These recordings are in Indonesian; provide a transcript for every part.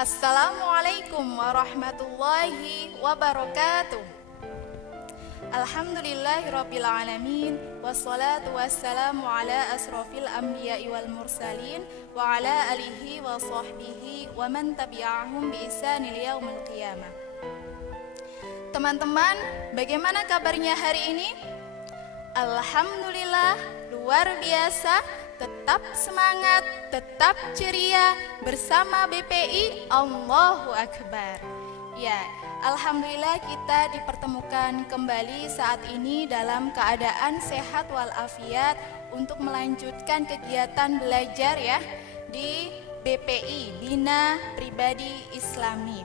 Assalamualaikum warahmatullahi wabarakatuh. Alhamdulillahirabbil alamin wassalatu wassalamu ala asrofil anbiya'i wal mursalin wa ala alihi wa sahbihi wa man tabi'ahum bi ihsanil yaumil qiyamah. Teman-teman, bagaimana kabarnya hari ini? Alhamdulillah, luar biasa, tetap semangat, tetap ceria bersama BPI. Allahu Akbar. Ya, alhamdulillah kita dipertemukan kembali saat ini dalam keadaan sehat walafiat untuk melanjutkan kegiatan belajar ya di BPI, Bina Pribadi Islami.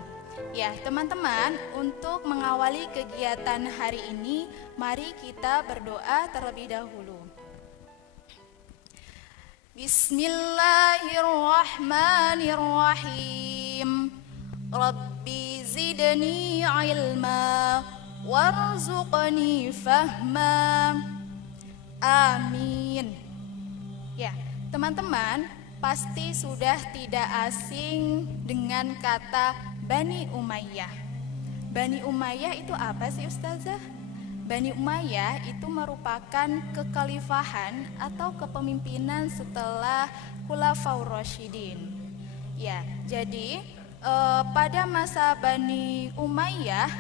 Ya, teman-teman, untuk mengawali kegiatan hari ini, mari kita berdoa terlebih dahulu. Bismillahirrahmanirrahim. Rabbi zidni ilma warzuqni fahma. Amin. Ya, teman-teman, pasti sudah tidak asing dengan kata Bani Umayyah. Bani Umayyah itu apa sih Ustazah? Bani Umayyah itu merupakan kekhalifahan atau kepemimpinan setelah Khulafaur Rasyidin. Ya, jadi pada masa Bani Umayyah,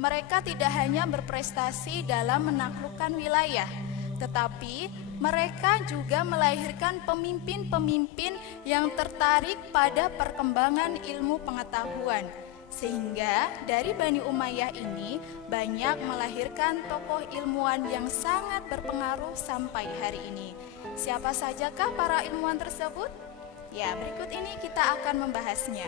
mereka tidak hanya berprestasi dalam menaklukkan wilayah, tetapi mereka juga melahirkan pemimpin-pemimpin yang tertarik pada perkembangan ilmu pengetahuan. Sehingga dari Bani Umayyah ini banyak melahirkan tokoh ilmuwan yang sangat berpengaruh sampai hari ini. Siapa sajakah para ilmuwan tersebut? Ya, berikut ini kita akan membahasnya.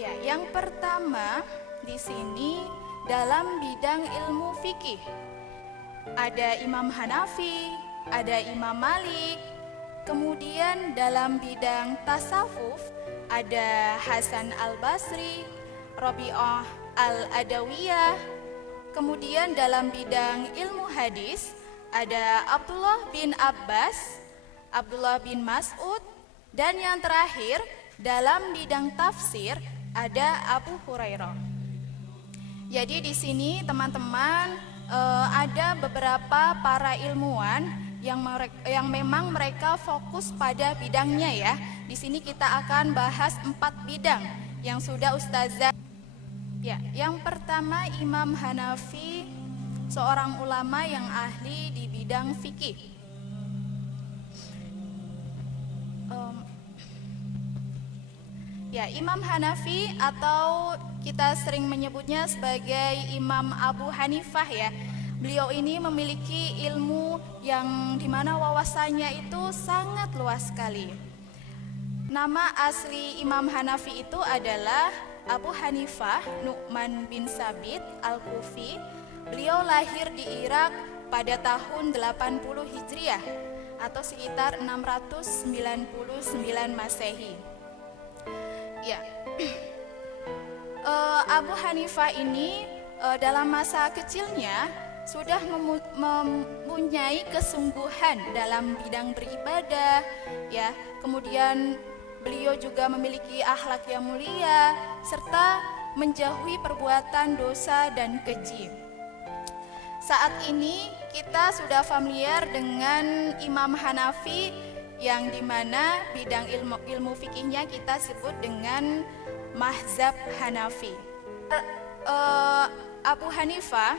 Ya, yang pertama di sini dalam bidang ilmu fikih ada Imam Hanafi, ada Imam Malik. Kemudian dalam bidang tasawuf ada Hasan Al-Basri, Rabi'ah Al-Adawiyah. Kemudian dalam bidang ilmu hadis ada Abdullah bin Abbas, Abdullah bin Mas'ud, dan yang terakhir dalam bidang tafsir ada Abu Hurairah. Jadi di sini teman-teman ada beberapa para ilmuwan yang memang mereka fokus pada bidangnya ya. Di sini kita akan bahas 4 bidang yang sudah Ustazah. Ya, yang pertama Imam Hanafi, seorang ulama yang ahli di bidang fikih. Ya, Imam Hanafi atau kita sering menyebutnya sebagai Imam Abu Hanifah ya. Beliau ini memiliki ilmu yang dimana wawasannya itu sangat luas sekali. Nama asli Imam Hanafi itu adalah Abu Hanifah Nu'man bin Sabit Al-Kufi. Beliau lahir di Irak pada tahun 80 Hijriah atau sekitar 699 Masehi. Ya, Abu Hanifah ini dalam masa kecilnya sudah mempunyai kesungguhan dalam bidang beribadah, ya. Kemudian beliau juga memiliki akhlak yang mulia serta menjauhi perbuatan dosa dan keji. Saat ini kita sudah familiar dengan Imam Hanafi, yang dimana bidang ilmu fikihnya kita sebut dengan mazhab Hanafi. Abu Hanifah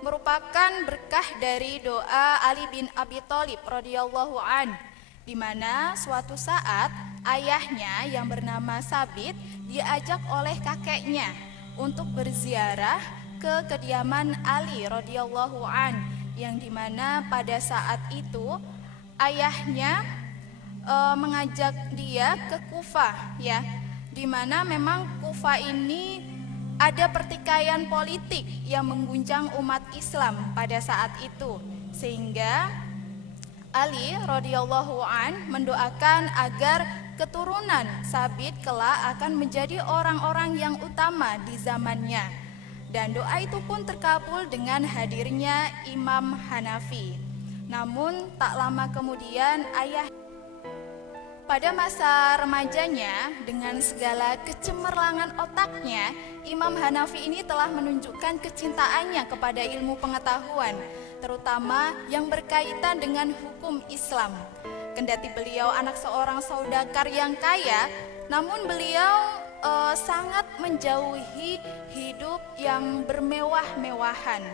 merupakan berkah dari doa Ali bin Abi Thalib radhiyallahu an, di mana suatu saat ayahnya yang bernama Sabit diajak oleh kakeknya untuk berziarah ke kediaman Ali radhiyallahu an, yang dimana pada saat itu ayahnya mengajak dia ke Kufah, ya, dimana memang Kufah ini ada pertikaian politik yang mengguncang umat Islam pada saat itu, sehingga Ali radhiyallahu an mendoakan agar keturunan Sabit kelak akan menjadi orang-orang yang utama di zamannya, dan doa itu pun terkabul dengan hadirnya Imam Hanafi. Namun tak lama kemudian pada masa remajanya, dengan segala kecemerlangan otaknya, Imam Hanafi ini telah menunjukkan kecintaannya kepada ilmu pengetahuan, terutama yang berkaitan dengan hukum Islam. Kendati beliau anak seorang saudagar yang kaya, namun beliau sangat menjauhi hidup yang bermewah-mewahan.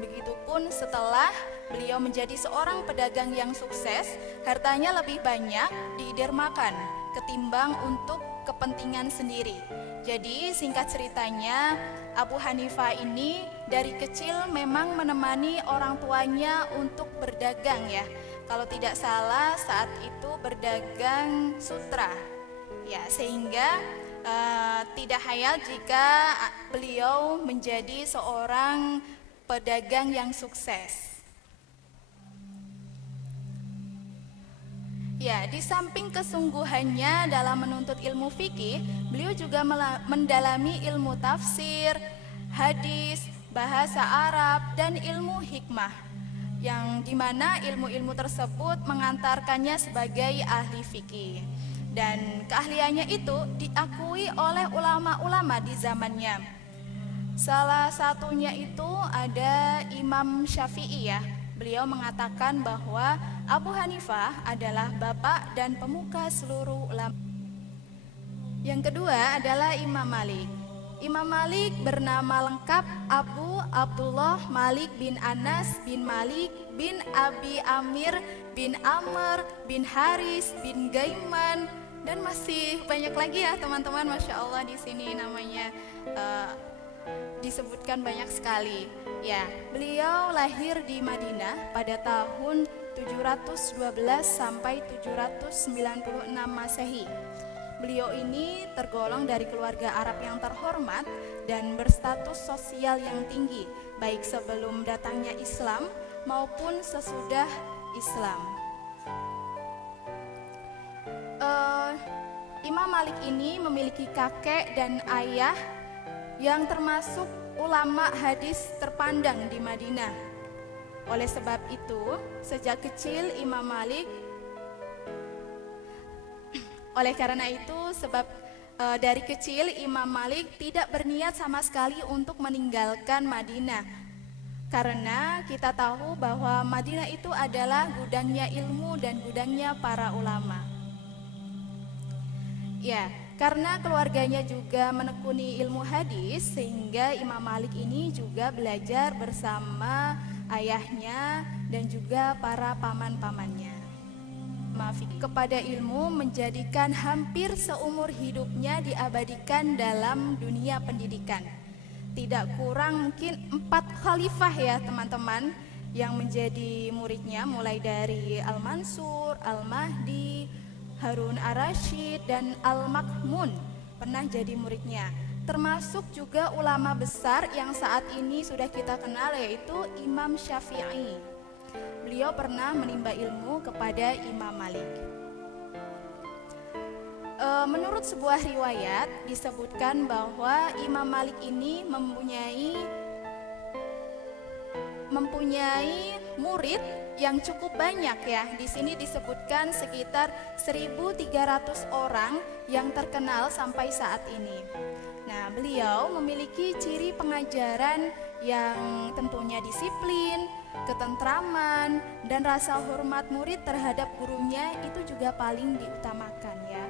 Begitupun setelah beliau menjadi seorang pedagang yang sukses, hartanya lebih banyak didermakan ketimbang untuk kepentingan sendiri. Jadi singkat ceritanya, Abu Hanifah ini dari kecil memang menemani orang tuanya untuk berdagang, ya. Kalau tidak salah saat itu berdagang sutra, ya, sehingga tidak hayal jika beliau menjadi seorang pedagang yang sukses. Ya, di samping kesungguhannya dalam menuntut ilmu fikih, beliau juga mendalami ilmu tafsir, hadis, bahasa Arab, dan ilmu hikmah, yang dimana ilmu-ilmu tersebut mengantarkannya sebagai ahli fikih. Dan keahliannya itu diakui oleh ulama-ulama di zamannya. Salah satunya itu ada Imam Syafi'i, ya. Beliau mengatakan bahwa Abu Hanifah adalah bapak dan pemuka seluruh ulama. Yang kedua adalah Imam Malik. Imam Malik bernama lengkap Abu Abdullah Malik bin Anas bin Malik bin Abi Amir bin Amr bin Haris bin Gaiman, dan masih banyak lagi, ya teman-teman. Masya Allah, di sini namanya disebutkan banyak sekali. Ya, beliau lahir di Madinah pada tahun 712 sampai 796 Masehi. Beliau ini tergolong dari keluarga Arab yang terhormat dan berstatus sosial yang tinggi, baik sebelum datangnya Islam maupun sesudah Islam. Imam Malik ini memiliki kakek dan ayah yang termasuk ulama hadis terpandang di Madinah. Oleh sebab itu, sejak kecil dari kecil Imam Malik tidak berniat sama sekali untuk meninggalkan Madinah. Karena kita tahu bahwa Madinah itu adalah gudangnya ilmu dan gudangnya para ulama. Ya, karena keluarganya juga menekuni ilmu hadis, sehingga Imam Malik ini juga belajar bersama ayahnya dan juga para paman-pamannya. Kepada ilmu menjadikan hampir seumur hidupnya diabadikan dalam dunia pendidikan. Tidak kurang mungkin 4 khalifah, ya teman-teman, yang menjadi muridnya, mulai dari Al-Mansur, Al-Mahdi, Harun ar-Rasyid, dan Al-Makmun pernah jadi muridnya. Termasuk juga ulama besar yang saat ini sudah kita kenal, yaitu Imam Syafi'i. Beliau pernah menimba ilmu kepada Imam Malik. Menurut sebuah riwayat disebutkan bahwa Imam Malik ini mempunyai murid yang cukup banyak, ya. Di sini disebutkan sekitar 1.300 orang yang terkenal sampai saat ini. Nah, beliau memiliki ciri pengajaran yang tentunya disiplin, ketentraman, dan rasa hormat murid terhadap gurunya itu juga paling diutamakan ya.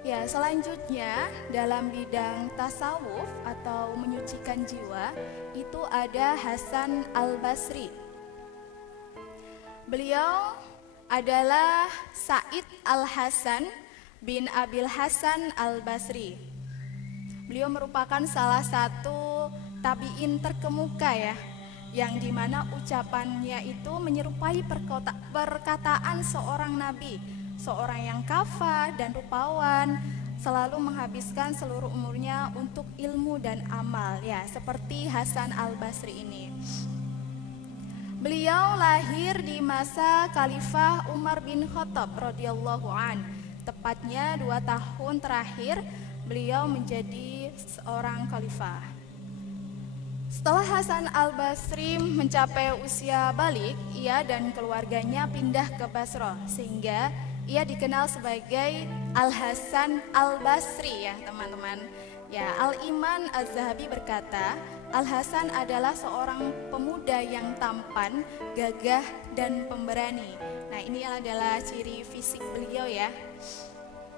Ya, selanjutnya dalam bidang tasawuf atau menyucikan jiwa itu ada Hasan Al-Basri. Beliau adalah Said Al-Hasan bin Abil Hasan Al-Basri. Beliau merupakan salah satu tabi'in terkemuka ya, yang dimana ucapannya itu menyerupai perkataan seorang nabi, seorang yang kafah dan rupawan, selalu menghabiskan seluruh umurnya untuk ilmu dan amal ya, seperti Hasan Al-Basri ini. Beliau lahir di masa Khalifah Umar bin Khattab radhiyallahu an. Tepatnya 2 tahun terakhir beliau menjadi seorang khalifah. Setelah Hasan Al-Basri mencapai usia balik, ia dan keluarganya pindah ke Basrah sehingga ia dikenal sebagai Al-Hasan Al-Basri ya teman-teman. Ya, Al-Iman Az-Zahabi berkata, Al-Hasan adalah seorang pemuda yang tampan, gagah, dan pemberani. Nah, ini adalah ciri fisik beliau ya.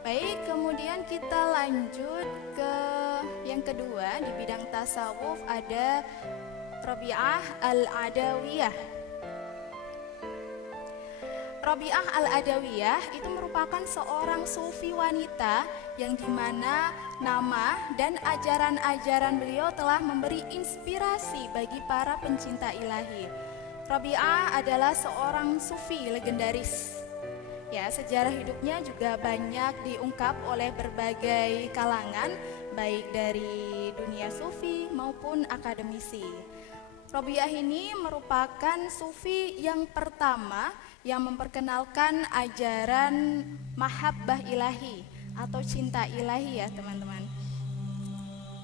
Baik, kemudian kita lanjut ke yang kedua di bidang tasawuf ada Rabi'ah Al-Adawiyah. Rabi'ah Al-Adawiyah itu merupakan seorang sufi wanita yang dimana nama dan ajaran-ajaran beliau telah memberi inspirasi bagi para pencinta ilahi. Rabi'ah adalah seorang sufi legendaris. Ya, sejarah hidupnya juga banyak diungkap oleh berbagai kalangan, baik dari dunia sufi maupun akademisi. Rabi'ah ini merupakan sufi yang pertama yang memperkenalkan ajaran mahabbah ilahi atau cinta ilahi ya teman-teman.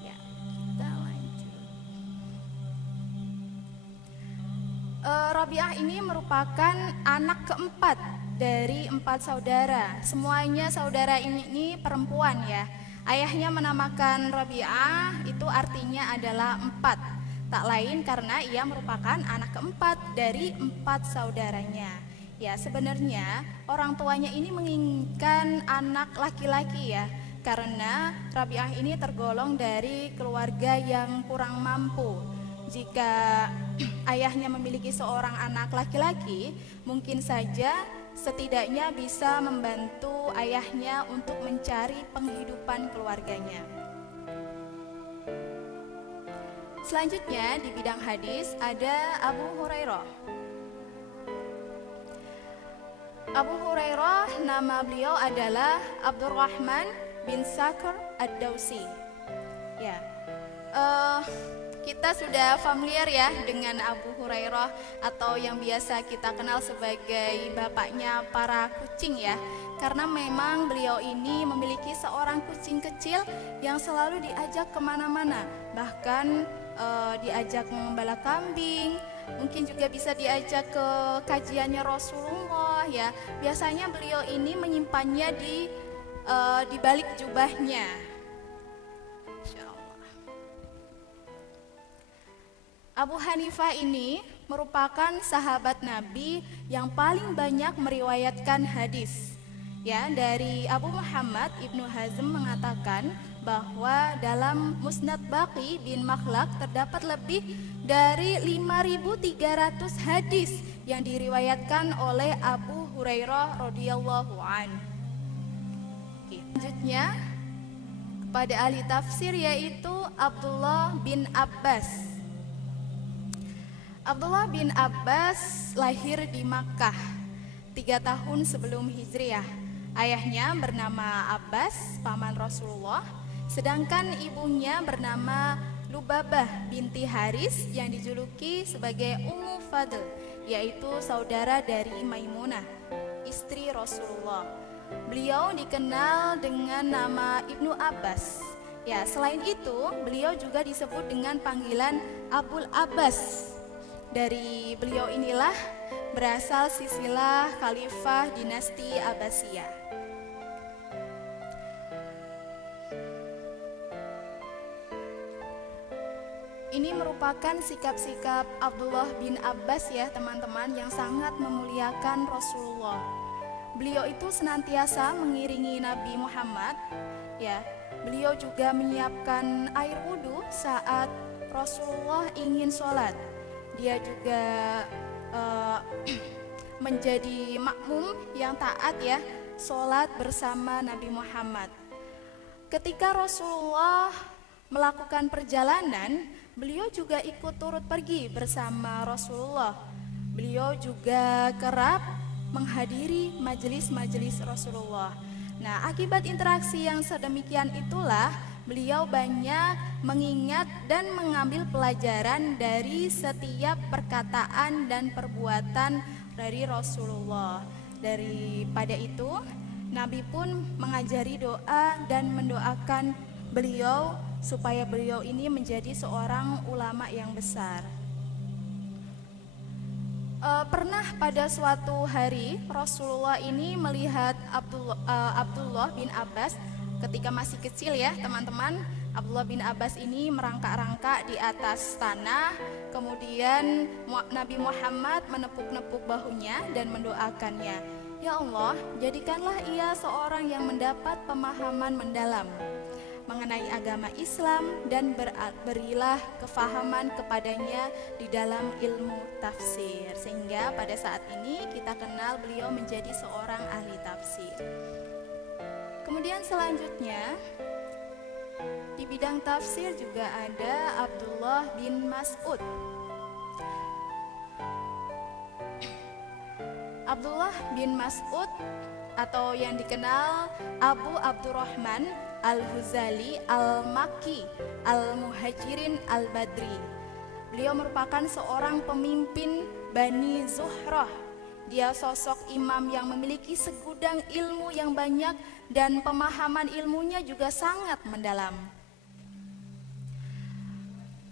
Ya, kita lanjut. Rabi'ah ini merupakan anak keempat dari 4 saudara. Semuanya saudara ini perempuan ya. Ayahnya menamakan Rabi'ah itu artinya adalah 4. Tak lain karena ia merupakan anak keempat dari 4 saudaranya. Ya, sebenarnya orang tuanya ini menginginkan anak laki-laki ya, karena Rabi'ah ini tergolong dari keluarga yang kurang mampu. Jika ayahnya memiliki seorang anak laki-laki, mungkin saja setidaknya bisa membantu ayahnya untuk mencari penghidupan keluarganya. Selanjutnya di bidang hadis ada Abu Hurairah. Abu Hurairah nama beliau adalah Abdurrahman bin Sakhr Ad-Dausi. Ya, kita sudah familiar ya dengan Abu Hurairah atau yang biasa kita kenal sebagai bapaknya para kucing ya. Karena memang beliau ini memiliki seorang kucing kecil yang selalu diajak kemana-mana. Bahkan diajak mengembala kambing, mungkin juga bisa diajak ke kajiannya Rasulullah ya. Biasanya beliau ini menyimpannya di balik jubahnya. Abu Hanifah ini merupakan sahabat Nabi yang paling banyak meriwayatkan hadis. Ya, dari Abu Muhammad Ibnu Hazm mengatakan bahwa dalam Musnad Baqi bin Makhlad terdapat lebih dari 5.300 hadis yang diriwayatkan oleh Abu Hurairah radhiyallahu anhu. Selanjutnya kepada ahli tafsir yaitu Abdullah bin Abbas. Abdullah bin Abbas lahir di Makkah 3 tahun sebelum Hijriah. Ayahnya bernama Abbas, paman Rasulullah, sedangkan ibunya bernama Lubabah binti Haris yang dijuluki sebagai Ummu Fadl, yaitu saudara dari Maimunah, istri Rasulullah. Beliau dikenal dengan nama Ibnu Abbas. Ya, selain itu, beliau juga disebut dengan panggilan Abul Abbas. Dari beliau inilah berasal silsilah khalifah dinasti Abbasiyah. Ini merupakan sikap-sikap Abdullah bin Abbas ya teman-teman, yang sangat memuliakan Rasulullah. Beliau itu senantiasa mengiringi Nabi Muhammad ya. Beliau juga menyiapkan air wudhu saat Rasulullah ingin sholat. Dia juga menjadi makmum yang taat ya, sholat bersama Nabi Muhammad. Ketika Rasulullah melakukan perjalanan, beliau juga ikut turut pergi bersama Rasulullah. Beliau juga kerap menghadiri majelis-majelis Rasulullah. Nah, akibat interaksi yang sedemikian itulah beliau banyak mengingat dan mengambil pelajaran dari setiap perkataan dan perbuatan dari Rasulullah. Daripada itu, Nabi pun mengajari doa dan mendoakan beliau supaya beliau ini menjadi seorang ulama yang besar. Pernah pada suatu hari Rasulullah ini melihat Abdullah bin Abbas ketika masih kecil ya teman-teman. Abdullah bin Abbas ini merangkak-rangkak di atas tanah. Kemudian Nabi Muhammad menepuk-nepuk bahunya dan mendoakannya, "Ya Allah, jadikanlah ia seorang yang mendapat pemahaman mendalam mengenai agama Islam dan berilah kefahaman kepadanya di dalam ilmu tafsir." Sehingga pada saat ini kita kenal beliau menjadi seorang ahli tafsir. Kemudian selanjutnya di bidang tafsir juga ada Abdullah bin Mas'ud. Abdullah bin Mas'ud atau yang dikenal Abu Abdurrahman Al-Huzali Al-Makki Al-Muhajirin Al-Badri. Beliau merupakan seorang pemimpin Bani Zuhrah. Dia sosok imam yang memiliki segudang ilmu yang banyak dan pemahaman ilmunya juga sangat mendalam.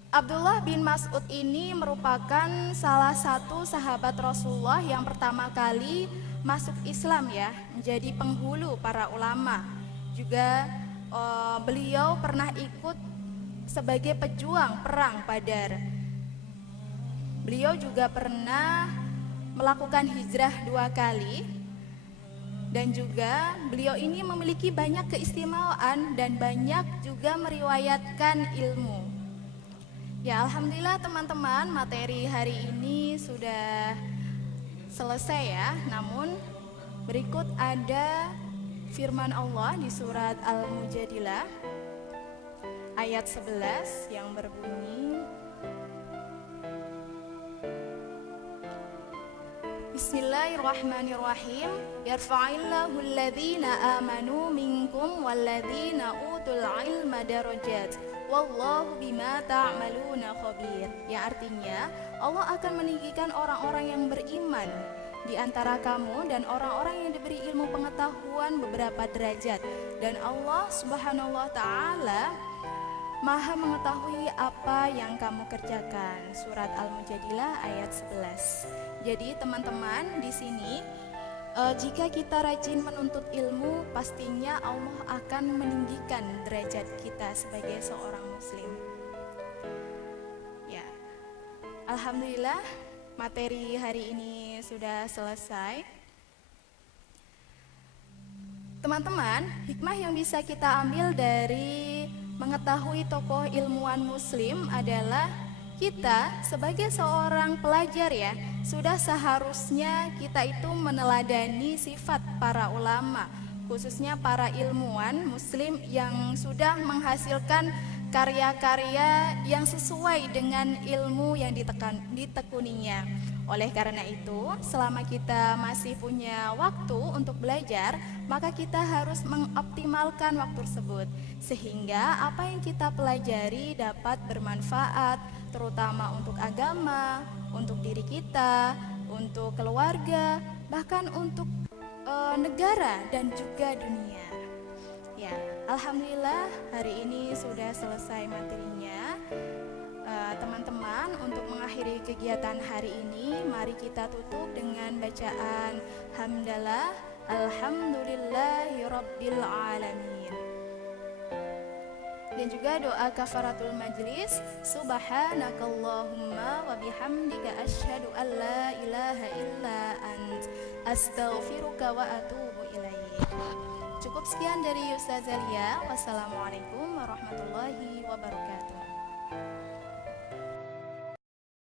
Abdullah bin Mas'ud ini merupakan salah satu sahabat Rasulullah yang pertama kali masuk Islam ya, menjadi penghulu para ulama. Juga beliau pernah ikut sebagai pejuang perang Badar. Beliau juga pernah melakukan hijrah 2 kali, dan juga beliau ini memiliki banyak keistimewaan dan banyak juga meriwayatkan ilmu. Ya, alhamdulillah teman-teman, materi hari ini sudah selesai ya. Namun berikut ada firman Allah di surat Al-Mujadilah ayat 11 yang berbunyi, Bismillahirrahmanirrahim. Yarfa'illahu alladhina amanu minkum walladhina utul ilma darajat. Wallahu bima ta'maluna khabir. Ya, artinya Allah akan meninggikan orang-orang yang beriman di antara kamu dan orang-orang yang diberi ilmu pengetahuan beberapa derajat, dan Allah Subhanahu wa taala Maha mengetahui apa yang kamu kerjakan. Surat Al-Mujadilah ayat 11. Jadi teman-teman, di sini jika kita rajin menuntut ilmu, pastinya Allah akan meninggikan derajat kita sebagai seorang muslim. Ya. Alhamdulillah, materi hari ini sudah selesai. Teman-teman, hikmah yang bisa kita ambil dari mengetahui tokoh ilmuwan muslim adalah kita sebagai seorang pelajar ya, sudah seharusnya kita itu meneladani sifat para ulama, khususnya para ilmuwan muslim yang sudah menghasilkan karya-karya yang sesuai dengan ilmu yang ditekuninya. Oleh karena itu, selama kita masih punya waktu untuk belajar, maka kita harus mengoptimalkan waktu tersebut sehingga apa yang kita pelajari dapat bermanfaat, terutama untuk agama, untuk diri kita, untuk keluarga, bahkan untuk negara dan juga dunia. Ya, alhamdulillah hari ini sudah selesai materinya. Teman-teman, untuk mengakhiri kegiatan hari ini, mari kita tutup dengan bacaan hamdalah alhamdulillahirabbil alamin. dan juga doa kafaratul majlis. Subhanakallahumma wa bihamdika asyhadu an la ilaha illa ant astaghfiruka wa atubu ilaik. Cukup sekian dari Ustazah Lia. Wassalamualaikum warahmatullahi wabarakatuh.